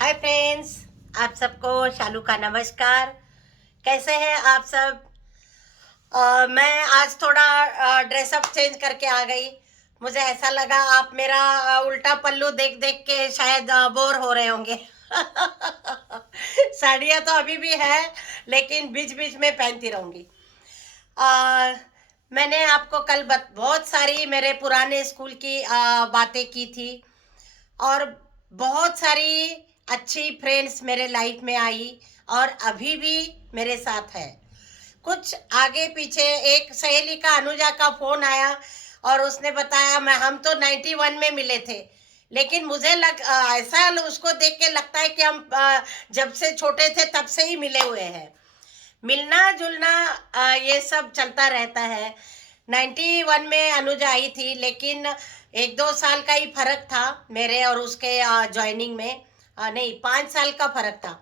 Hi friends, आप सबको शालू का नमस्कार। कैसे हैं आप सब? मैं आज थोड़ा ड्रेसअप चेंज करके आ गई। मुझे ऐसा लगा आप मेरा उल्टा पल्लू देख देख के शायद बोर हो रहे होंगे। साड़ियाँ तो अभी भी है, लेकिन बीच बीच में पहनती रहूँगी। अ, मैंने आपको कल बहुत सारी मेरे पुराने स्कूल की बातें की थी, और बहुत सारी अच्छी फ्रेंड्स मेरे लाइफ में आई और अभी भी मेरे साथ है। कुछ आगे पीछे एक सहेली का, अनुजा का फोन आया और उसने बताया मैं हम तो 91 में मिले थे, लेकिन मुझे ऐसा उसको देख के लगता है कि हम जब से छोटे थे तब से ही मिले हुए हैं। मिलना जुलना ये सब चलता रहता है। 91 में अनुजा आई थी, लेकिन 1-2 साल का ही फर्क था मेरे और उसके ज्वाइनिंग में। नहीं, 5 साल का फर्क था।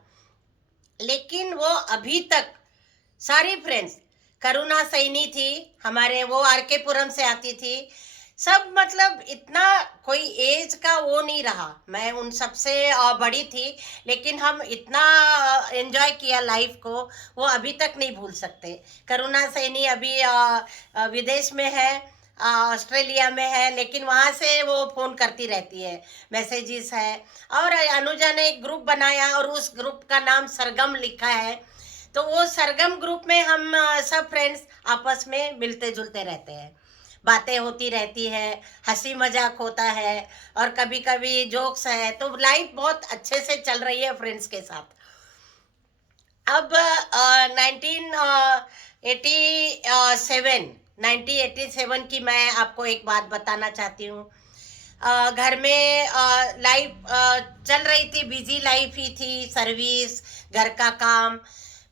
लेकिन वो अभी तक सारी फ्रेंड्स, करुणा सैनी थी हमारे, वो आर के पुरम से आती थी। सब मतलब इतना कोई एज का वो नहीं रहा, मैं उन सबसे बड़ी थी, लेकिन हम इतना एंजॉय किया लाइफ को, वो अभी तक नहीं भूल सकते। करुणा सैनी अभी विदेश में है, ऑस्ट्रेलिया में है, लेकिन वहाँ से वो फ़ोन करती रहती है, मैसेजेस है। और अनुजा ने एक ग्रुप बनाया और उस ग्रुप का नाम सरगम लिखा है। तो वो सरगम ग्रुप में हम सब फ्रेंड्स आपस में मिलते जुलते रहते हैं, बातें होती रहती है, हंसी मजाक होता है, और कभी कभी जोक्स है। तो लाइफ बहुत अच्छे से चल रही है फ्रेंड्स के साथ। अब 1987 की मैं आपको एक बात बताना चाहती हूँ। घर में लाइफ चल रही थी, बिजी लाइफ ही थी, सर्विस, घर का काम।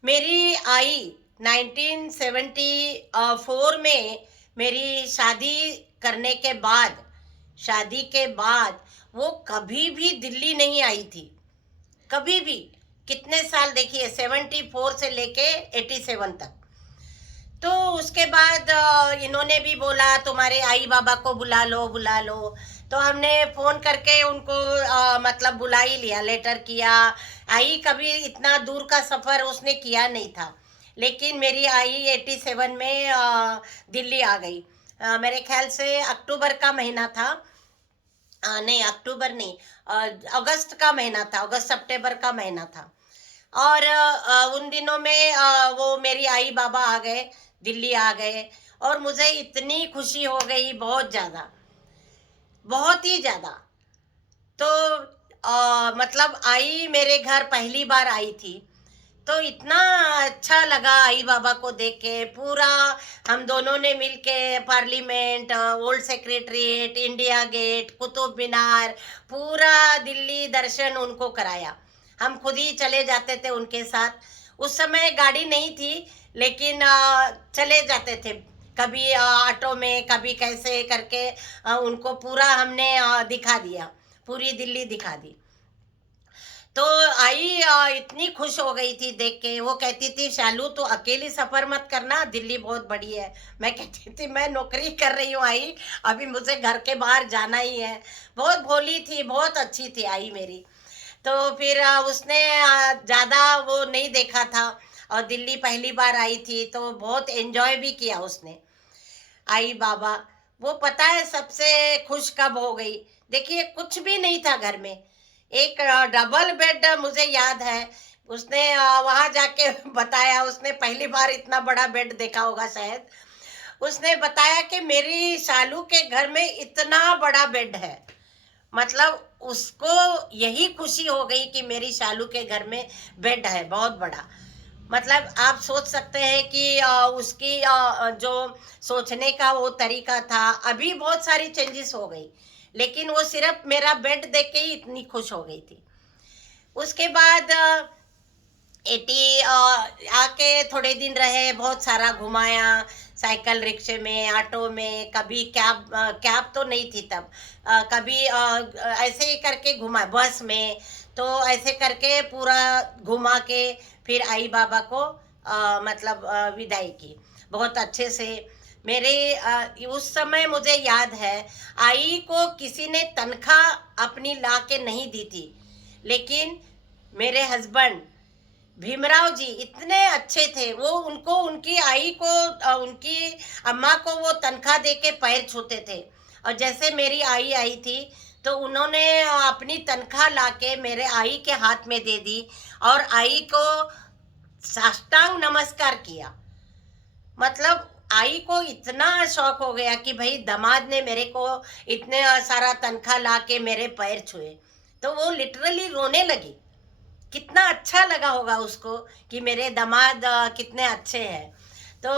मेरी आई 1974 में, मेरी शादी के बाद वो कभी भी दिल्ली नहीं आई थी, कभी भी। कितने साल देखिए, 74 से लेके 87 तक। तो उसके बाद इन्होंने भी बोला तुम्हारे आई बाबा को बुला लो बुला लो। तो हमने फोन करके उनको मतलब बुला ही लिया, लेटर किया। आई कभी इतना दूर का सफर उसने किया नहीं था, लेकिन मेरी आई 87 में दिल्ली आ गई। मेरे ख्याल से अक्टूबर का महीना था। नहीं, अक्टूबर नहीं, अगस्त का महीना था, अगस्त सितंबर का महीना था। और उन दिनों में वो मेरी आई बाबा आ गए, दिल्ली आ गए, और मुझे इतनी खुशी हो गई, बहुत ज़्यादा, बहुत ही ज़्यादा। तो मतलब आई मेरे घर पहली बार आई थी, तो इतना अच्छा लगा आई बाबा को देख के। पूरा हम दोनों ने मिलके parliament, old secretariat, India gate, Qutub Minar, पूरा दिल्ली दर्शन उनको कराया। हम खुद ही चले जाते थे उनके साथ। उस समय गाड़ी नहीं थी, लेकिन चले जाते थे, कभी ऑटो में, कभी कैसे करके उनको पूरा हमने दिखा दिया, पूरी दिल्ली दिखा दी। तो आई इतनी खुश हो गई थी देख के। वो कहती थी शालू तो अकेली सफर मत करना, दिल्ली बहुत बड़ी है। मैं कहती थी मैं नौकरी कर रही हूँ आई, अभी मुझे घर के बाहर जाना ही है। बहुत भोली थी, बहुत अच्छी थी आई मेरी। तो फिर उसने ज़्यादा वो नहीं देखा था, और दिल्ली पहली बार आई थी तो बहुत एंजॉय भी किया उसने, आई बाबा। वो पता है सबसे खुश कब हो गई? देखिए, कुछ भी नहीं था घर में, एक डबल बेड मुझे याद है। उसने वहां जाके बताया, उसने पहली बार इतना बड़ा बेड देखा होगा शायद। उसने बताया कि मेरी शालू के घर में इतना बड़ा बेड है। मतलब उसको यही खुशी हो गई कि मेरी शालू के घर में बेड है बहुत बड़ा। मतलब आप सोच सकते हैं कि उसकी जो सोचने का वो तरीका था, अभी बहुत सारी चेंजेस हो गई, लेकिन वो सिर्फ मेरा बेड देख के ही इतनी खुश हो गई थी। उसके बाद 80 आके थोड़े दिन रहे, बहुत सारा घुमाया, साइकिल रिक्शे में, ऑटो में, कभी कैब, कैब तो नहीं थी तब, कभी ऐसे ही करके घुमा, बस में। तो ऐसे करके पूरा घुमा के फिर आई बाबा को मतलब विदाई की बहुत अच्छे से। मेरे उस समय मुझे याद है, आई को किसी ने तनख्वाह अपनी ला के नहीं दी थी, लेकिन मेरे हस्बैंड भीमराव जी इतने अच्छे थे, वो उनको उनकी आई को उनकी अम्मा को वो तनख्वाह दे के पैर छूते थे। और जैसे मेरी आई आई थी तो उन्होंने अपनी तनख्वाह लाके मेरे आई के हाथ में दे दी और आई को साष्टांग नमस्कार किया। मतलब आई को इतना शौक हो गया कि भाई दामाद ने मेरे को इतने सारा तनख्वाह ला के मेरे पैर छुए, तो वो लिटरली रोने लगी। कितना अच्छा लगा होगा उसको कि मेरे दामाद कितने अच्छे हैं। तो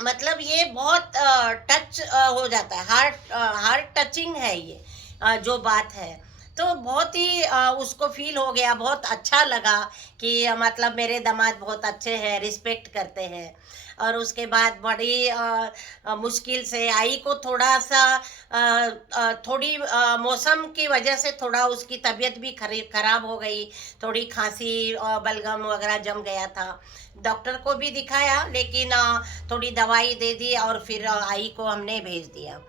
मतलब ये बहुत टच हो जाता है, हार्ट टचिंग है ये जो बात है। तो बहुत ही उसको फील हो गया, बहुत अच्छा लगा कि मतलब मेरे दामाद बहुत अच्छे हैं, रिस्पेक्ट करते हैं। और उसके बाद बड़ी मुश्किल से आई को थोड़ा सा थोड़ी मौसम की वजह से थोड़ा उसकी तबीयत भी खराब हो गई, थोड़ी खांसी बलगम वगैरह जम गया था। डॉक्टर को भी दिखाया लेकिन थोड़ी दवाई दे दी और फिर आई को हमने भेज दिया।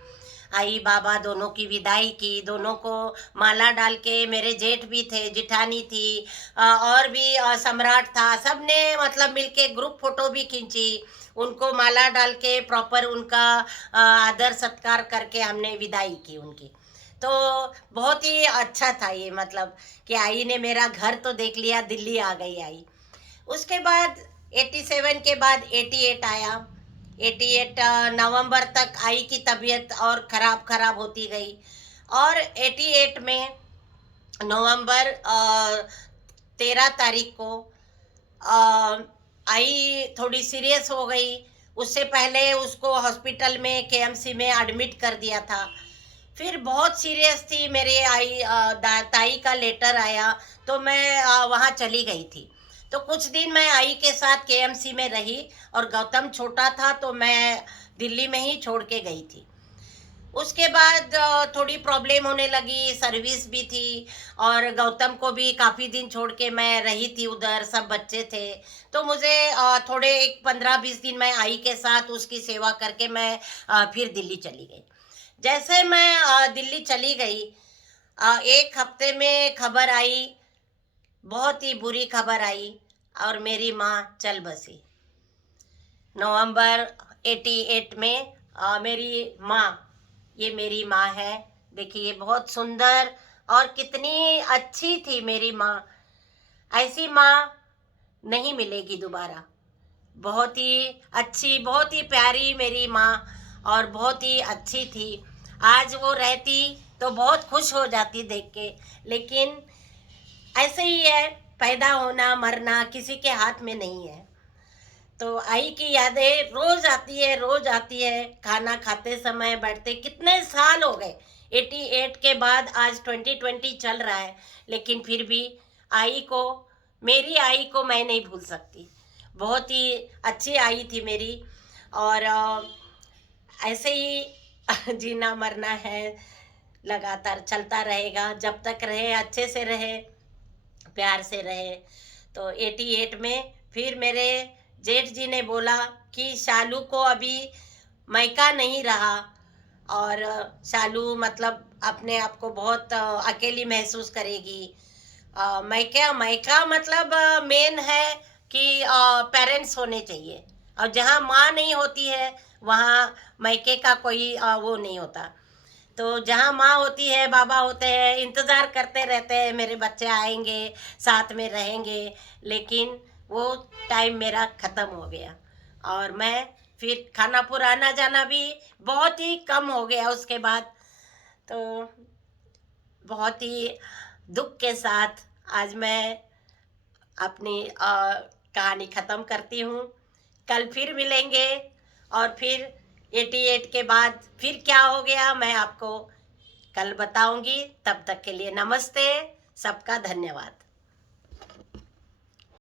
आई बाबा दोनों की विदाई की, दोनों को माला डाल के, मेरे जेठ भी थे, जिठानी थी और भी सम्राट था, सब ने मतलब मिलके ग्रुप फोटो भी खींची, उनको माला डाल के प्रॉपर उनका आदर सत्कार करके हमने विदाई की उनकी। तो बहुत ही अच्छा था ये, मतलब कि आई ने मेरा घर तो देख लिया, दिल्ली आ गई आई। उसके बाद 87 के बाद 88 आया। 88 नवंबर तक आई की तबीयत और ख़राब होती गई और 88 में नवंबर 13 तारीख को आई थोड़ी सीरियस हो गई। उससे पहले उसको हॉस्पिटल में केएमसी में एडमिट कर दिया था। फिर बहुत सीरियस थी मेरे आई, ताई का लेटर आया तो मैं वहाँ चली गई थी। तो कुछ दिन मैं आई के साथ केएमसी में रही और गौतम छोटा था तो मैं दिल्ली में ही छोड़ के गई थी। उसके बाद थोड़ी प्रॉब्लम होने लगी, सर्विस भी थी और गौतम को भी काफ़ी दिन छोड़ के मैं रही थी उधर, सब बच्चे थे। तो मुझे थोड़े एक 15-20 दिन मैं आई के साथ उसकी सेवा करके मैं फिर दिल्ली चली गई। जैसे मैं दिल्ली चली गई, एक हफ्ते में खबर आई, बहुत ही बुरी खबर आई और मेरी माँ चल बसी। नवंबर 88 में मेरी माँ, ये मेरी माँ है, देखिए बहुत सुंदर और कितनी अच्छी थी मेरी माँ। ऐसी माँ नहीं मिलेगी दोबारा। बहुत ही अच्छी, बहुत ही प्यारी मेरी माँ और बहुत ही अच्छी थी। आज वो रहती तो बहुत खुश हो जाती देख के, लेकिन ऐसे ही है, पैदा होना मरना किसी के हाथ में नहीं है। तो आई की यादें रोज आती है, रोज आती है। खाना खाते समय बैठते, कितने साल हो गए, 88 के बाद आज 2020 चल रहा है, लेकिन फिर भी आई को, मेरी आई को मैं नहीं भूल सकती। बहुत ही अच्छी आई थी मेरी। और ऐसे ही जीना मरना है, लगातार चलता रहेगा, जब तक रहे अच्छे से रहे, प्यार से रहे। तो 88 में फिर मेरे जेठ जी ने बोला कि शालू को अभी मायका नहीं रहा और शालू मतलब अपने आप को बहुत अकेली महसूस करेगी। मायका मायका मतलब मेन है कि पेरेंट्स होने चाहिए, और जहाँ माँ नहीं होती है वहाँ मायके का कोई वो नहीं होता। तो जहाँ माँ होती है, बाबा होते हैं, इंतज़ार करते रहते हैं मेरे बच्चे आएंगे, साथ में रहेंगे, लेकिन वो टाइम मेरा ख़त्म हो गया और मैं फिर खानापुर आना जाना भी बहुत ही कम हो गया उसके बाद। तो बहुत ही दुख के साथ आज मैं अपनी कहानी ख़त्म करती हूँ। कल फिर मिलेंगे और फिर 88 के बाद फिर क्या हो गया मैं आपको कल बताऊंगी। तब तक के लिए नमस्ते, सबका धन्यवाद।